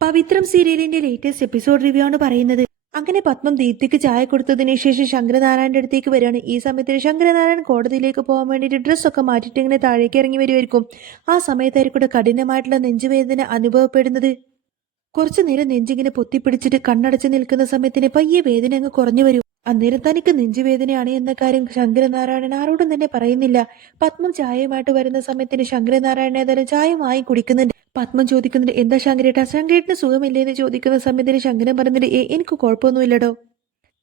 പവിത്രം സീരിയലിന്റെ latest episode review ആണ് പറയുന്നത്. അങ്ങനെ പത്മം ദീപ്തിക്ക് ചായ കൊടുത്തതിന് ശേഷം ശങ്കരനാരായണന്റെ അടുത്തേക്ക് വരികയാണ്. ഈ സമയത്തിന് ശങ്കരനാരായണൻ കോടതിയിലേക്ക് പോകാൻ വേണ്ടിയിട്ട് ഡ്രസ്സൊക്കെ മാറ്റിയിട്ട് ഇങ്ങനെ താഴേക്ക് ഇറങ്ങി വരുമായിരിക്കും. ആ സമയത്തായിരിക്കും കഠിനമായിട്ടുള്ള നെഞ്ചുവേദന അനുഭവപ്പെടുന്നത്. കുറച്ചു നേരം നെഞ്ചിങ്ങനെ പൊത്തിപ്പിടിച്ചിട്ട് കണ്ണടച്ച് നിൽക്കുന്ന സമയത്തിന് പയ്യെ വേദന അങ്ങ് കുറഞ്ഞു വരും. അന്നേരം തനിക്ക് നെഞ്ചുവേദനയാണ് എന്ന കാര്യം ശങ്കരനാരായണൻ ആരോടും തന്നെ പറയുന്നില്ല. പത്മം ചായയുമായിട്ട് വരുന്ന സമയത്തിന് ശങ്കരനാരായണൻ ഏതായാലും ചായ വാങ്ങി കുടിക്കുന്നുണ്ട്. പത്മം ചോദിക്കുന്നുണ്ട്, എന്താ ശങ്കരേട്ടാ, ശങ്കരേട്ടന് സുഖമില്ലേ എന്ന് ചോദിക്കുന്ന സമയത്തിന് ശങ്കരൻ പറയുന്നുണ്ട്, എനിക്ക് കുഴപ്പമൊന്നുമില്ലടോ,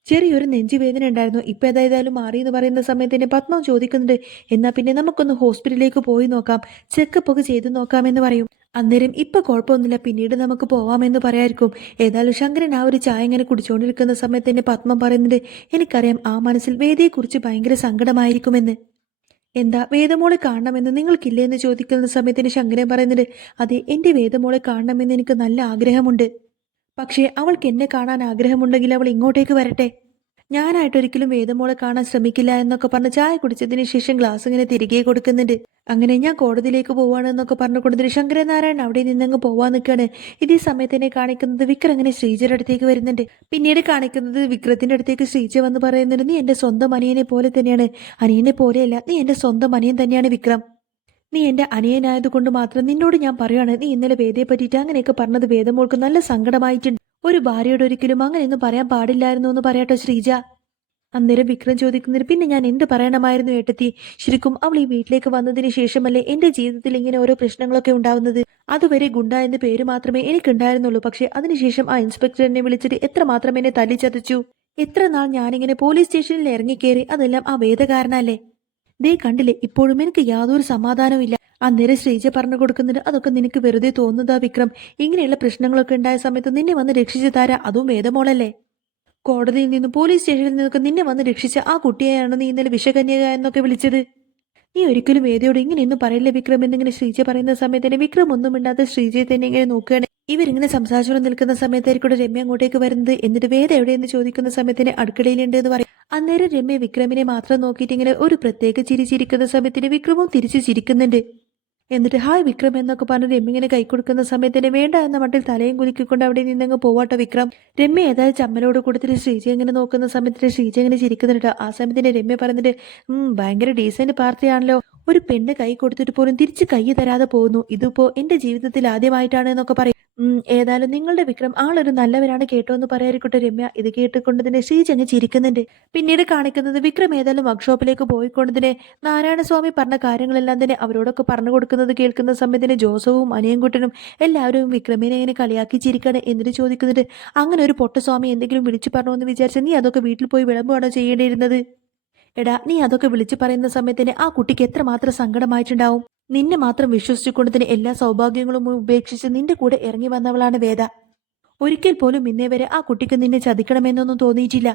ചെറിയൊരു നെഞ്ചുവേദന ഉണ്ടായിരുന്നു, ഇപ്പൊ ഏതായാലും മാറി എന്ന് പറയുന്ന സമയത്തിന് പത്മം ചോദിക്കുന്നുണ്ട്, എന്നാ പിന്നെ നമുക്കൊന്ന് ഹോസ്പിറ്റലിലേക്ക് പോയി നോക്കാം, ചെക്കപ്പ് ഒക്കെ ചെയ്ത് നോക്കാമെന്ന് പറയും. അന്നേരം ഇപ്പൊ കുഴപ്പമൊന്നുമില്ല, പിന്നീട് നമുക്ക് പോവാമെന്ന് പറയായിരിക്കും. ഏതായാലും ശങ്കരൻ ആ ഒരു ചായ ഇങ്ങനെ കുടിച്ചുകൊണ്ടിരിക്കുന്ന സമയത്ത് പത്മം പറയുന്നുണ്ട്, എനിക്കറിയാം ആ മനസ്സിൽ വേദയെക്കുറിച്ച് ഭയങ്കര സങ്കടമായിരിക്കുമെന്ന്. എന്താ വേദമോളെ കാണണമെന്ന് നിങ്ങൾക്കില്ലേ എന്ന് ചോദിക്കുന്ന സമയത്തിന് ശങ്കരൻ പറയുന്നുണ്ട്, അതെ, എന്റെ വേദമോളെ കാണണമെന്ന് എനിക്ക് നല്ല ആഗ്രഹമുണ്ട്. പക്ഷേ അവൾക്ക് എന്നെ കാണാൻ ആഗ്രഹമുണ്ടെങ്കിൽ അവൾ ഇങ്ങോട്ടേക്ക് വരട്ടെ, ഞാനായിട്ടൊരിക്കലും വേദമോളെ കാണാൻ ശ്രമിക്കില്ല എന്നൊക്കെ പറഞ്ഞ് ചായ കുടിച്ചതിന് ശേഷം ഗ്ലാസ് ഇങ്ങനെ തിരികെ കൊടുക്കുന്നുണ്ട്. അങ്ങനെ ഞാൻ കോടതിയിലേക്ക് പോവാണെന്നൊക്കെ പറഞ്ഞു കൊടുത്തിട്ട് ശങ്കരനാരായണൻ അവിടെ നിന്നങ്ങ് പോവാൻ നിൽക്കുകയാണ്. ഇതേ സമയത്ത് കാണിക്കുന്നത് വിക്രം അങ്ങനെ ശ്രീജയുടെ അടുത്തേക്ക് വരുന്നുണ്ട്. പിന്നീട് കാണിക്കുന്നത് വിക്രത്തിന്റെ അടുത്തേക്ക് ശ്രീജ വന്ന് പറയുന്നുണ്ട്, നീ എന്റെ സ്വന്തം അനിയനെ പോലെ തന്നെയാണ്. അനിയനെ പോലെയല്ല, നീ എന്റെ സ്വന്തം അനിയൻ തന്നെയാണ് വിക്രം. നീ എന്റെ അനിയനായതുകൊണ്ട് മാത്രം നിന്നോട് ഞാൻ പറയുകയാണ്, നീ ഇന്നലെ വേദയെ പറ്റിയിട്ട് അങ്ങനെയൊക്കെ പറഞ്ഞത് വേദമോൾക്ക് നല്ല സങ്കടമായിട്ടുണ്ട്. ഒരു ഭാര്യയോട് ഒരിക്കലും അങ്ങനെയൊന്നും പറയാൻ പാടില്ലായിരുന്നു എന്ന് പറയാട്ടോ ശ്രീജ. അന്നേരം വിക്രം ചോദിക്കുന്നത്, പിന്നെ ഞാൻ എന്ത് പറയണമായിരുന്നു ഏട്ടത്തി, ശരിക്കും അവൾ ഈ വീട്ടിലേക്ക് വന്നതിന് ശേഷമല്ലേ എന്റെ ജീവിതത്തിൽ ഇങ്ങനെ ഓരോ പ്രശ്നങ്ങളൊക്കെ ഉണ്ടാവുന്നത്. അതുവരെ ഗുണ്ട എന്ന പേര് മാത്രമേ എനിക്കുണ്ടായിരുന്നുള്ളൂ. പക്ഷെ അതിനുശേഷം ആ ഇൻസ്പെക്ടറിനെ വിളിച്ചിട്ട് എത്രമാത്രം എന്നെ തല്ലിച്ചതച്ചു. എത്ര നാൾ ഞാനിങ്ങനെ പോലീസ് സ്റ്റേഷനിൽ ഇറങ്ങിക്കേറി, അതെല്ലാം ആ വേദകാരനല്ലേ. ദേ കണ്ടില്ലേ, ഇപ്പോഴും എനിക്ക് യാതൊരു സമാധാനവും ഇല്ല. അന്നേരം ശ്രീജ പറഞ്ഞു കൊടുക്കുന്നുണ്ട്, അതൊക്കെ നിനക്ക് വെറുതെ തോന്നുന്നതാ വിക്രം, ഇങ്ങനെയുള്ള പ്രശ്നങ്ങളൊക്കെ ഉണ്ടായ സമയത്ത് നിന്നെ വന്ന് രക്ഷിച്ചു താരാ അതും വേദമോളല്ലേ. കോടതിയിൽ നിന്നും പോലീസ് സ്റ്റേഷനിൽ നിന്നൊക്കെ നിന്നെ വന്ന് രക്ഷിച്ച ആ കുട്ടിയെയാണ് നീ ഇന്നലെ വിഷകന്യക എന്നൊക്കെ വിളിച്ചത്. നീ ഒരിക്കലും വേദയോട് ഇങ്ങനെയൊന്നും പറയില്ല വിക്രം എന്നിങ്ങനെ ശ്രീജ പറയുന്ന സമയത്ത് തന്നെ വിക്രം ഒന്നും മിണ്ടാതെ ശ്രീജയെ തന്നെ ഇങ്ങനെ നോക്കുകയാണ്. ഇവരിങ്ങനെ സംസാരിച്ചു നിൽക്കുന്ന സമയത്തായിരിക്കും രമ്യ അങ്ങോട്ടേക്ക് വരുന്നത്. എന്നിട്ട് വേദ എവിടെയെന്ന് ചോദിക്കുന്ന സമയത്തിന് അടുക്കളയിലുണ്ട് എന്ന് പറയും. അന്നേരം രമ്യ വിക്രമിനെ മാത്രം നോക്കിയിട്ട് ഇങ്ങനെ ഒരു പ്രത്യേക ചിരി ചിരിക്കുന്ന സമയത്തിന് വിക്രമും തിരിച്ച് ചിരിക്കുന്നുണ്ട്. എന്നിട്ട് ഹായ് വിക്രം എന്നൊക്കെ പറഞ്ഞ് രമ്യ ഇങ്ങനെ കൈ കൊടുക്കുന്ന സമയത്തിന് വേണ്ട എന്ന മട്ടിൽ തലയും കുലുക്കിക്കൊണ്ട് അവിടെ നിന്നങ്ങ് പോവാട്ടോ വിക്രം. രമ്യ ഏതായാലും ചമ്മലോട് കൊടുത്തിട്ട് ശ്രീജ ഇങ്ങനെ നോക്കുന്ന സമയത്തിന് ശ്രീജ ഇങ്ങനെ ചിരിക്കുന്നുണ്ട്. ആ സമയത്തിന് രമ്യ പറഞ്ഞിട്ട്, ഭയങ്കര ഡീസന്റ് പാർട്ടിയാണല്ലോ, ഒരു പെണ്ണ് കൈ കൊടുത്തിട്ട് പോലും തിരിച്ച് കൈ തരാതെ പോകുന്നു, ഇതിപ്പോ എന്റെ ജീവിതത്തിൽ ആദ്യമായിട്ടാണ് എന്നൊക്കെ പറയും. ഏതായാലും നിങ്ങളുടെ വിക്രം ആളൊരു നല്ലവരാണ് കേട്ടോ എന്ന് പറയാറിക്കട്ടെ രമ്യ. ഇത് കേട്ടുകൊണ്ടതിനെ ശ്രീജ അങ്ങ് ചിരിക്കുന്നുണ്ട്. പിന്നീട് കാണിക്കുന്നത് വിക്രം ഏതായാലും വർക്ക്ഷോപ്പിലേക്ക് പോയിക്കൊണ്ടതിനെ നാരായണസ്വാമി പറഞ്ഞ കാര്യങ്ങളെല്ലാം തന്നെ അവരോടൊക്കെ പറഞ്ഞു കൊടുക്കുന്നത് കേൾക്കുന്ന സമയത്തിന് ജോസവും അനിയൻകുട്ടനും എല്ലാവരും വിക്രമിനെ ഇങ്ങനെ കളിയാക്കി ചിരിക്കാണ്. എന്നിട്ട് ചോദിക്കുന്നുണ്ട്, അങ്ങനെ ഒരു പൊട്ടസ്വാമി എന്തെങ്കിലും വിളിച്ചു പറഞ്ഞോ എന്ന് വിചാരിച്ച നീ അതൊക്കെ വീട്ടിൽ പോയി വിളമ്പുകയാണോ ചെയ്യേണ്ടിയിരുന്നത്. എടാ, നീ അതൊക്കെ വിളിച്ചു പറയുന്ന സമയത്തിന് ആ കുട്ടിക്ക് എത്രമാത്രം സങ്കടമായിട്ടുണ്ടാവും. നിന്നെ മാത്രം വിശ്വസിച്ചുകൊണ്ട് തന്നെ എല്ലാ സൗഭാഗ്യങ്ങളും ഉപേക്ഷിച്ച് നിന്റെ കൂടെ ഇറങ്ങി വന്നവളാണ് വേദ. ഒരിക്കൽ പോലും ഇന്നേ വരെ ആ കുട്ടിക്ക് നിന്നെ ചതിക്കണമെന്നൊന്നും തോന്നിയിട്ടില്ല.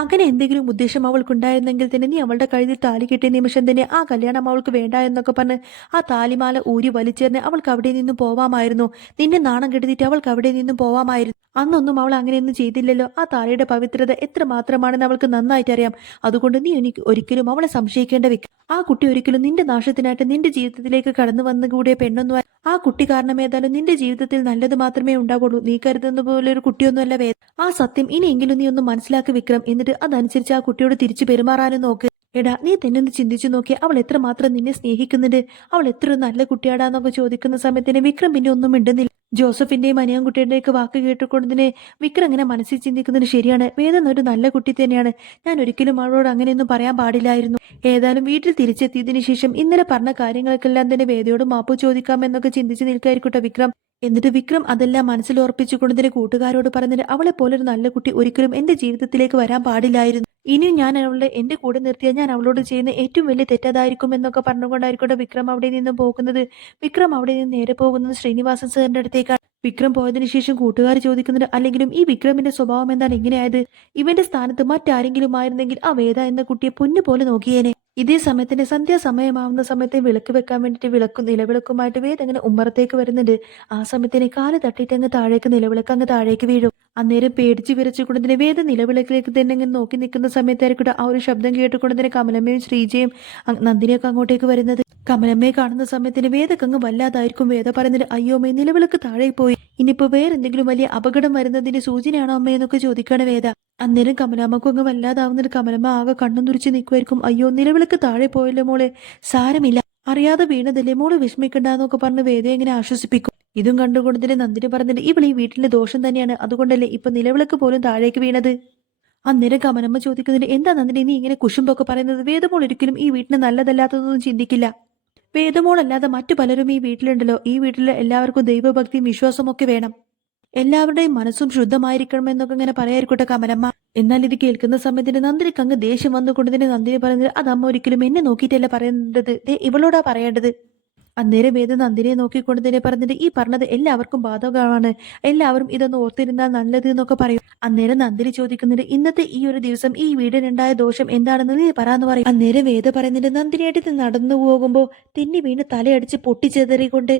അങ്ങനെ എന്തെങ്കിലും ഉദ്ദേശം അവൾക്കുണ്ടായിരുന്നെങ്കിൽ തന്നെ നീ അവളുടെ കഴുത്തിൽ താലി കെട്ടിയ നിമിഷം തന്നെ ആ കല്യാണം അവൾക്ക് വേണ്ട എന്നൊക്കെ പറഞ്ഞ് ആ താലിമാല ഊരി വലിച്ചെറിഞ്ഞ് അവൾക്ക് അവിടെ നിന്നും പോവാമായിരുന്നു. നിന്നെ നാണം കെടുത്തിട്ട് അവൾക്ക് അവിടെ നിന്നും പോവാമായിരുന്നു. അന്നൊന്നും അവൾ അങ്ങനെയൊന്നും ചെയ്തില്ലല്ലോ. ആ താലിയുടെ പവിത്രത എത്ര മാത്രമാണെന്ന് അവൾക്ക് നന്നായിട്ട് അറിയാം. അതുകൊണ്ട് നീ എനിക്ക് ഒരിക്കലും അവളെ സംശയിക്കേണ്ട വെക്കും. ആ കുട്ടി ഒരിക്കലും നിന്റെ നാശത്തിനായിട്ട് നിന്റെ ജീവിതത്തിലേക്ക് കടന്നു വന്നുകൂടിയ പെണ്ണൊന്നും ആ കുട്ടി കാരണം ഏതായാലും നിന്റെ ജീവിതത്തിൽ നല്ലത് മാത്രമേ ഉണ്ടാവുള്ളൂ. നീ കരുതുന്ന പോലെ ഒരു കുട്ടിയൊന്നുമല്ല വേദ. ആ സത്യം ഇനിയെങ്കിലും നീ ഒന്ന് മനസ്സിലാക്കി വിക്രം. എന്നിട്ട് അതനുസരിച്ച് ആ കുട്ടിയോട് തിരിച്ചു പെരുമാറാനും നോക്ക്. എടാ, നീ തന്നെ ഒന്ന് ചിന്തിച്ചു നോക്കി, അവൾ എത്രമാത്രം നിന്നെ സ്നേഹിക്കുന്നുണ്ട്, അവൾ എത്ര നല്ല കുട്ടിയാടാന്നൊക്കെ ചോദിക്കുന്ന സമയത്തിന് വിക്രം പിന്നെ ഒന്നും മിണ്ടുന്നില്ല. ജോസഫിന്റെയും അനിയൻകുട്ടിയുടെയൊക്കെ വാക്ക് കേട്ടുകൊണ്ടതിനെ വിക്രം ഇങ്ങനെ മനസ്സിൽ ചിന്തിക്കുന്നത് ശരിയാണ്, വേദന ഒരു നല്ല കുട്ടി തന്നെയാണ്, ഞാൻ ഒരിക്കലും അവളോട് അങ്ങനെയൊന്നും പറയാൻ പാടില്ലായിരുന്നു. ഏതായാലും വീട്ടിൽ തിരിച്ചെത്തിയതിനു ശേഷം ഇന്നലെ പറഞ്ഞ കാര്യങ്ങൾക്കെല്ലാം തന്നെ വേദയോട് മാപ്പ് ചോദിക്കാമെന്നൊക്കെ ചിന്തിച്ച് നിൽക്കായിരിക്കട്ടെ വിക്രം. എന്നിട്ട് വിക്രം അതെല്ലാം മനസ്സിൽ ഓർപ്പിച്ചുകൊണ്ടതിന് കൂട്ടുകാരോട് പറഞ്ഞിട്ട്, അവളെ പോലൊരു നല്ല കുട്ടി ഒരിക്കലും എന്റെ ജീവിതത്തിലേക്ക് വരാൻ പാടില്ലായിരുന്നു. ഇനിയും ഞാൻ അവളുടെ എന്റെ കൂടെ നിർത്തിയാൽ ഞാൻ അവളോട് ചെയ്യുന്ന ഏറ്റവും വലിയ തെറ്റതായിരിക്കും എന്നൊക്കെ പറഞ്ഞുകൊണ്ടായിരിക്കട്ടെ വിക്രം അവിടെ നിന്ന് പോകുന്നത്. വിക്രം അവിടെ നിന്ന് നേരെ പോകുന്നത് ശ്രീനിവാസൻ സാറിന്റെ അടുത്തേക്കാണ്. വിക്രം പോയതിനു ശേഷം കൂട്ടുകാർ ചോദിക്കുന്നുണ്ട്, അല്ലെങ്കിലും ഈ വിക്രമിന്റെ സ്വഭാവം എന്താണ് ഇങ്ങനെയായത്, ഇവന്റെ സ്ഥാനത്ത് മറ്റാരെങ്കിലും ആയിരുന്നെങ്കിൽ ആ വേദ എന്ന കുട്ടിയെ പൊന്നു പോലെ നോക്കിയേനെ. ഇതേ സമയത്തിന്റെ സന്ധ്യാസമയമാവുന്ന സമയത്ത് വിളക്ക് വെക്കാൻ വേണ്ടിയിട്ട് നിലവിളക്കുമായിട്ട് വേദ അങ്ങനെ ഉമ്മറത്തേക്ക് വരുന്നുണ്ട്. ആ സമയത്തിന് കാല് തട്ടിയിട്ട് അങ്ങ് താഴേക്ക് നിലവിളക്ക് അങ്ങ് താഴേക്ക് വീഴും. അന്നേരം പേടിച്ച് വിറച്ചുകൊണ്ട് തന്നെ വേദ നിലവിളക്കിലേക്ക് തന്നെ ഇങ്ങനെ നോക്കി നിൽക്കുന്ന സമയത്തായിരിക്കട്ടെ ആ ഒരു ശബ്ദം കേട്ടുകൊണ്ട് തന്നെ കമലമ്മയും ശ്രീജയും നന്ദിനിയൊക്കെ അങ്ങോട്ടേക്ക് വരുന്നത്. കമലമ്മയെ കാണുന്ന സമയത്തിന് വേദക്ക് അങ്ങ് വല്ലാതായിരിക്കും. വേദ പറയുന്നത് അയ്യോമ്മേ നിലവിളക്ക് താഴെ പോയി, ഇനിയിപ്പോ വേറെന്തെങ്കിലും വലിയ അപകടം വരുന്നതിന്റെ സൂചനയാണോ അമ്മ എന്നൊക്കെ ചോദിക്കാണ് വേദ. അന്നേരം കമലാമ്മക്കും അങ്ങ് വല്ലാതാവുന്നത് കമലമ്മ ആകെ കണ്ണും തുറിച്ച് നിൽക്കുമായിരിക്കും. അയ്യോ നിലവിളക്ക് താഴെ പോയല്ലോ മോളെ, സാരമില്ല, അറിയാതെ വീണതല്ലേ മോള്, വിഷമിക്കണ്ടെന്നൊക്കെ പറഞ്ഞ് വേദയെ ഇങ്ങനെ ആശ്വസിപ്പിക്കും. ഇതും കണ്ടുകൊണ്ട് തന്നെ നന്ദിനി പറഞ്ഞിട്ട് ഇവൾ ഈ വീട്ടിലെ ദോഷം തന്നെയാണ്, അതുകൊണ്ടല്ലേ ഇപ്പൊ നിലവിളക്ക് പോലും താഴേക്ക് വീണത്. അന്നേരം കമലമ്മ ചോദിക്കുന്നതിന് എന്താ നന്ദിനി നീ ഇങ്ങനെ കുശുമ്പൊക്കെ പറയുന്നത്, വേദമോൾ ഒരിക്കലും ഈ വീട്ടിന് നല്ലതല്ലാത്തതൊന്നും ചിന്തിക്കില്ല. വേദമോളല്ലാതെ മറ്റു പലരും ഈ വീട്ടിലുണ്ടല്ലോ, ഈ വീട്ടിലെ എല്ലാവർക്കും ദൈവഭക്തിയും വിശ്വാസവും ഒക്കെ വേണം, എല്ലാവരുടെയും മനസ്സും ശുദ്ധമായിരിക്കണം എന്നൊക്കെ ഇങ്ങനെ പറയായിരിക്കട്ടെ കമലമ്മ. എന്നാൽ ഇത് കേൾക്കുന്ന സമയത്തിന് നന്ദിനിക്ക് അങ്ങ് ദേഷ്യം വന്നുകൊണ്ട് തന്നെ നന്ദിനി പറയുന്നത് അത് അമ്മ ഒരിക്കലും എന്നെ നോക്കിയിട്ടല്ല പറയേണ്ടത്, ഇവളോടാ പറയേണ്ടത്. അന്നേരം വേദ നന്ദിനിയെ നോക്കിക്കൊണ്ട് തന്നെ പറഞ്ഞിട്ട് ഈ പറഞ്ഞത് എല്ലാവർക്കും ബാധകമാണ്, എല്ലാവരും ഇതൊന്ന് ഓർത്തിരുന്നാൽ നല്ലത് എന്നൊക്കെ പറയും. അന്നേരം നന്ദിനി ചോദിക്കുന്നുണ്ട് ഇന്നത്തെ ഈ ഒരു ദിവസം ഈ വീടിനുണ്ടായ ദോഷം എന്താണെന്ന് നീ പറയാന്ന് പറയും. അന്നേരം വേദ പറയുന്നുണ്ട് നന്ദിനിയായിട്ട് നടന്നു പോകുമ്പോ തെന്നി വീണ് തലയടിച്ച് പൊട്ടിച്ചെതറിക്കൊണ്ട്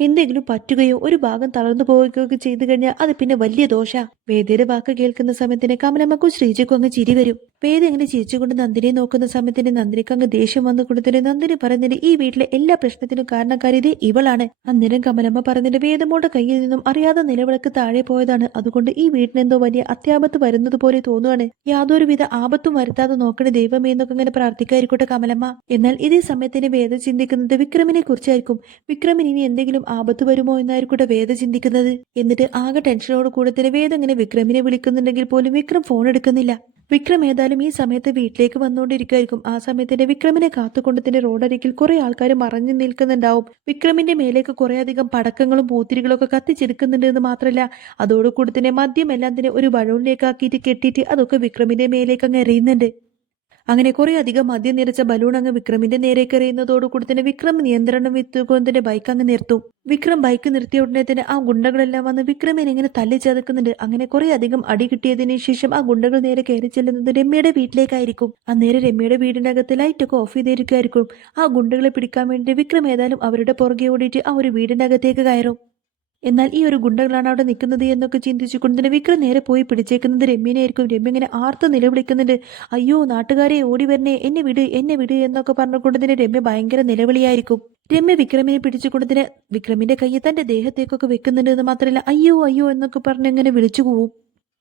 എന്തെങ്കിലും പറ്റുകയോ ഒരു ഭാഗം തളർന്നു പോവുകയോ ചെയ്തു കഴിഞ്ഞാൽ അത് പിന്നെ വലിയ ദോഷ. വേദയുടെ വാക്ക് കേൾക്കുന്ന സമയത്തിന് കമലമ്മക്കും ശ്രീജയ്ക്കും അങ്ങ് ചിരി വരും. വേദ അങ്ങനെ ചിരിച്ചുകൊണ്ട് നന്ദിനിയെ നോക്കുന്ന സമയത്തിന് നന്ദിനിക്ക് അങ്ങ് ദേഷ്യം വന്നു കൊടുത്തിട്ട് നന്ദിനി പറയുന്നതിന് ഈ വീട്ടിലെ എല്ലാ പ്രശ്നത്തിനും കാരണക്കാരി ഇത് ഇവളാണ്. അന്നേരം കമലമ്മ പറഞ്ഞിട്ട് വേദമോടെ കയ്യിൽ നിന്നും അറിയാതെ നിലവിളക്ക് താഴെ പോയതാണ്, അതുകൊണ്ട് ഈ വീട്ടിനെന്തോ വലിയ അത്യാപത്ത് വരുന്നത് പോലെ തോന്നുവാണ്, യാതൊരുവിധ ആപത്തും വരുത്താതെ നോക്കണേ ദൈവമേ എന്നൊക്കെ ഇങ്ങനെ പ്രാർത്ഥിക്കായിരിക്കട്ടെ കമലമ്മ. എന്നാൽ ഇതേ സമയത്തിന് വേദ ചിന്തിക്കുന്നത് വിക്രമിനെ കുറിച്ചായിരിക്കും. വിക്രമിന് ഇനി എന്തെങ്കിലും ആപത്ത് വരുമോ എന്നായിരിക്കട്ടെ വേദ ചിന്തിക്കുന്നത്. എന്നിട്ട് ആകെ ടെൻഷനോട് കൂടെ തന്നെ വേദ ഇങ്ങനെ വിക്രമിനെ വിളിക്കുന്നുണ്ടെങ്കിൽ പോലും വിക്രം ഫോൺ എടുക്കുന്നില്ല. വിക്രം ഏതായാലും ഈ സമയത്ത് വീട്ടിലേക്ക് വന്നുകൊണ്ടിരിക്കുമായിരിക്കും. ആ സമയത്തിന്റെ വിക്രമിനെ കാത്തുകൊണ്ട് തന്നെ റോഡരികിൽ കുറെ ആൾക്കാർ മറഞ്ഞു നിൽക്കുന്നുണ്ടാവും. വിക്രമിന്റെ മേലേക്ക് കുറെ അധികം പടക്കങ്ങളും പൂത്തിരികളും ഒക്കെ കത്തിച്ചെടുക്കുന്നുണ്ട് എന്ന് മാത്രമല്ല അതോടുകൂടി തന്നെ മദ്യമെല്ലാം തന്നെ ഒരു ബലൂണിലേക്ക് ആക്കിയിട്ട് കെട്ടിയിട്ട് അതൊക്കെ വിക്രമിന്റെ മേലേക്ക് അങ്ങ് എറിയുന്നുണ്ട്. അങ്ങനെ കുറെ അധികം മദ്യം നിറച്ച ബലൂൺ അങ്ങ് വിക്രമിന്റെ നേരേക്ക് എറിയുന്നതോടുകൂടി തന്നെ വിക്രം നിയന്ത്രണം വിട്ടുകൊണ്ട് തന്നെ ബൈക്ക് അങ്ങ് നിർത്തും. വിക്രം ബൈക്ക് നിർത്തിയ ഉടനെ തന്നെ ആ ഗുണ്ടകളെല്ലാം വന്ന് വിക്രമിനെ ഇങ്ങനെ തല്ലി ചതക്കുന്നുണ്ട്. അങ്ങനെ കുറെ അധികം അടി കിട്ടിയതിന് ശേഷം ആ ഗുണ്ടകൾ നേരെ കയറി ചെല്ലുന്നത് രമ്യയുടെ വീട്ടിലേക്കായിരിക്കും. അന്നേരം രമ്യയുടെ വീടിനകത്ത് ലൈറ്റൊക്കെ ഓഫ് ചെയ്തിരിക്കുമായിരിക്കും. ആ ഗുണ്ടകളെ പിടിക്കാൻ വേണ്ടി വിക്രം ഏതായാലും അവരുടെ പുറകെ ഓടിയിട്ട് ആ ഒരു വീടിനകത്തേക്ക് കയറും. എന്നാൽ ഈ ഒരു ഗുണ്ടകളാണ് അവിടെ നിൽക്കുന്നത് എന്നൊക്കെ ചിന്തിച്ചുകൊണ്ട് തന്നെ വിക്രം നേരെ പോയി പിടിച്ചേക്കുന്നത് രമ്യനായിരിക്കും. രമ്യ ഇങ്ങനെ ആർത്ത് നിലവിളിക്കുന്നുണ്ട്, അയ്യോ നാട്ടുകാരെ ഓടി വരണേ, എന്നെ വിട് എന്നെ വിട് എന്നൊക്കെ പറഞ്ഞുകൊണ്ട് തന്നെ രമ്യ ഭയങ്കര നിലവിളിയായിരിക്കും. രമ്യ വിക്രമിനെ പിടിച്ചുകൊണ്ട് തന്നെ വിക്രമിന്റെ കയ്യിൽ തന്റെ ദേഹത്തേക്കൊക്കെ വെക്കുന്നുണ്ട് എന്ന് മാത്രമല്ല അയ്യോ അയ്യോ എന്നൊക്കെ പറഞ്ഞ് ഇങ്ങനെ വിളിച്ചു പോവും.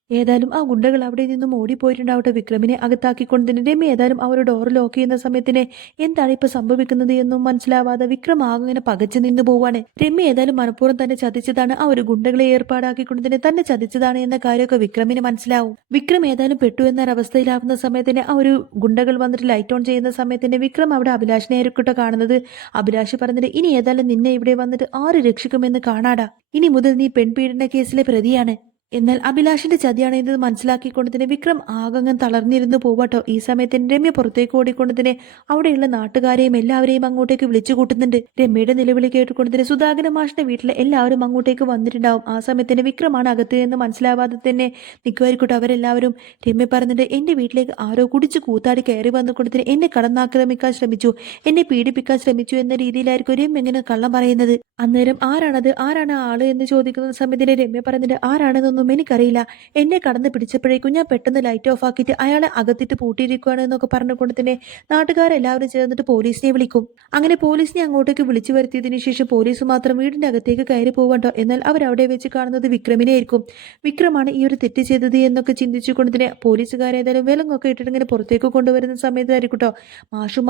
ഏതായാലും ആ ഗുണ്ടകൾ അവിടെ നിന്നും ഓടിപ്പോയിട്ടുണ്ടാവട്ടെ. വിക്രമിനെ അകത്താക്കിക്കൊണ്ട് തന്നെ രമ്യ ഏതായാലും ആ ഒരു ഡോർ ലോക്ക് ചെയ്യുന്ന സമയത്തിന് എന്താണ് ഇപ്പൊ സംഭവിക്കുന്നത് എന്നും മനസ്സിലാവാതെ വിക്രം ആകെ ഇങ്ങനെ പകച്ചു നിന്ന് പോവാണ്. രമ്യ ഏതായാലും മനഃപൂർവ്വം തന്നെ ചതിച്ചതാണ്, ആ ഒരു ഗുണ്ടകളെ ഏർപ്പാടാക്കിക്കൊണ്ട് തന്നെ ചതിച്ചതാണ് എന്ന കാര്യമൊക്കെ വിക്രമിന് മനസ്സിലാവും. വിക്രം ഏതായാലും പെട്ടു എന്ന ഒരവസ്ഥയിലാവുന്ന സമയത്തിന് ആ ഒരു ഗുണ്ടകൾ വന്നിട്ട് ലൈറ്റ് ഓൺ ചെയ്യുന്ന സമയത്തിന് വിക്രം അവിടെ അഭിലാഷിനെ ആയിരിക്കട്ടെ കാണുന്നത്. അഭിലാഷ് പറഞ്ഞിട്ട് ഇനി ഏതായാലും നിന്നെ ഇവിടെ വന്നിട്ട് ആര് രക്ഷിക്കുമെന്ന് കാണാടാ, ഇനി മുതൽ നീ പെൺപീഡന കേസിലെ പ്രതിയാണ്. എന്നാൽ അഭിലാഷിന്റെ ചതിയാണ് ഇത് മനസ്സിലാക്കിക്കൊണ്ട് തന്നെ വിക്രം ആകങ്ങൻ തളർന്നിരുന്നു പോവാട്ടോ. ഈ സമയത്ത് രമ്യ പുറത്തേക്ക് ഓടിക്കൊണ്ട് തന്നെ അവിടെയുള്ള നാട്ടുകാരെയും എല്ലാവരെയും അങ്ങോട്ടേക്ക് വിളിച്ചു കൂട്ടുന്നുണ്ട്. രമ്യയുടെ നിലവിളി കേട്ടുകൊണ്ട് തന്നെ സുധാകര മാഷിന്റെ വീട്ടിലെ എല്ലാവരും അങ്ങോട്ടേക്ക് വന്നിട്ടുണ്ടാവും. ആ സമയത്ത് വിക്രമാണ് അകത്ത് എന്ന് മനസ്സിലാവാതെ തന്നെ നിൽക്കുമായിരിക്കട്ടെ അവരെല്ലാവരും. രമ്യ പറഞ്ഞിട്ട് എന്റെ വീട്ടിലേക്ക് ആരോ കുടിച്ച് കൂത്താടി കയറി വന്നുകൊണ്ട് തന്നെ എന്നെ കടന്നാക്രമിക്കാൻ ശ്രമിച്ചു, എന്നെ പീഡിപ്പിക്കാൻ ശ്രമിച്ചു എന്ന രീതിയിലായിരിക്കും രമ്യ ഇങ്ങനെ കള്ളം പറയുന്നത്. അന്നേരം ആരാണ് ആള് എന്ന് ചോദിക്കുന്ന സമയത്തിന് രമ്യ പറഞ്ഞിട്ട് ആരാണെന്നൊന്നും എനിക്കറിയില്ല, എന്നെ കടന്ന് പിടിച്ചപ്പോഴേക്കും ഞാൻ പെട്ടെന്ന് ലൈറ്റ് ഓഫ് ആക്കിയിട്ട് അയാളെ അകത്തിട്ട് പൂട്ടിയിരിക്കുകയാണ് എന്നൊക്കെ പറഞ്ഞുകൊണ്ട് തന്നെ നാട്ടുകാരെല്ലാവരും ചേർന്നിട്ട് പോലീസിനെ വിളിക്കും. അങ്ങനെ പോലീസിനെ അങ്ങോട്ടേക്ക് വിളിച്ചു വരുത്തിയതിനു ശേഷം പോലീസ് മാത്രം വീടിന്റെ അകത്തേക്ക് കയറി പോവണ്ടോ. എന്നാൽ അവരവിടെ വെച്ച് കാണുന്നത് വിക്രമിനെ ആയിരിക്കും. വിക്രമാണ് ഈ ഒരു തെറ്റ് ചെയ്തത് എന്നൊക്കെ ചിന്തിച്ചുകൊണ്ട് തന്നെ പോലീസുകാരേതായാലും വിലങ്ങൊക്കെ ഇട്ടിട്ട് ഇങ്ങനെ പുറത്തേക്ക് കൊണ്ടുവരുന്ന സമയത്തായിരിക്കട്ടോ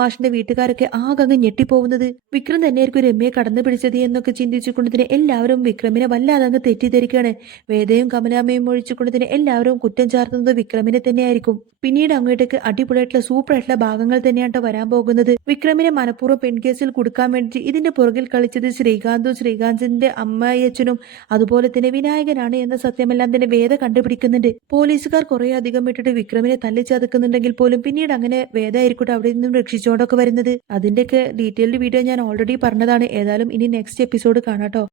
മാഷിന്റെ വീട്ടുകാരൊക്കെ ആകെ ഞെട്ടിപ്പോകുന്നത്. വിക്രം തന്നെയായിരിക്കും രമ്യയെ കടന്നു പിടിച്ചത് എന്നൊക്കെ ചിന്തിച്ചുകൊണ്ട് തന്നെ എല്ലാവരും വിക്രമിനെ വല്ലാതെ അങ്ങ് തെറ്റിദ്ധരിക്കുകയാണ്. വേദയും കമലാമ്മയും ഒഴിച്ചുകൊണ്ട് തന്നെ എല്ലാവരും കുറ്റം ചാർത്തുന്നത് വിക്രമിനെ തന്നെയായിരിക്കും. പിന്നീട് അങ്ങോട്ടേക്ക് അടിപൊളിയായിട്ടുള്ള സൂപ്പറായിട്ടുള്ള ഭാഗങ്ങൾ തന്നെയാണ് വരാൻ പോകുന്നത്. വിക്രമിനെ മനഃപൂർവ്വം പെൺകേസിൽ കൊടുക്കാൻ വേണ്ടി ഇതിന്റെ പുറകിൽ കളിച്ചത് ശ്രീകാന്തും ശ്രീകാന്തിന്റെ അമ്മയച്ചനും അതുപോലെ തന്നെ വിനായകനാണ് എന്ന സത്യമെല്ലാം തന്നെ വേദ കണ്ടുപിടിക്കുന്നുണ്ട്. പോലീസുകാർ കുറെ അധികം ഇട്ടിട്ട് വിക്രമിനെ തല്ലിച്ചതക്കുന്നുണ്ടെങ്കിൽ പോലും പിന്നീട് അങ്ങനെ വേദ ആയിരിക്കട്ടെ അവിടെ നിന്നും രക്ഷിച്ചുകൊണ്ടൊക്കെ വരുന്നത്. അതിന്റെയൊക്കെ ഡീറ്റെയിൽഡ് വീഡിയോ ഞാൻ ഓൾറെഡി പറഞ്ഞതാണ്. ഏതായാലും ഇനി നെക്സ്റ്റ് എപ്പിസോഡ് കാണാട്ടോ.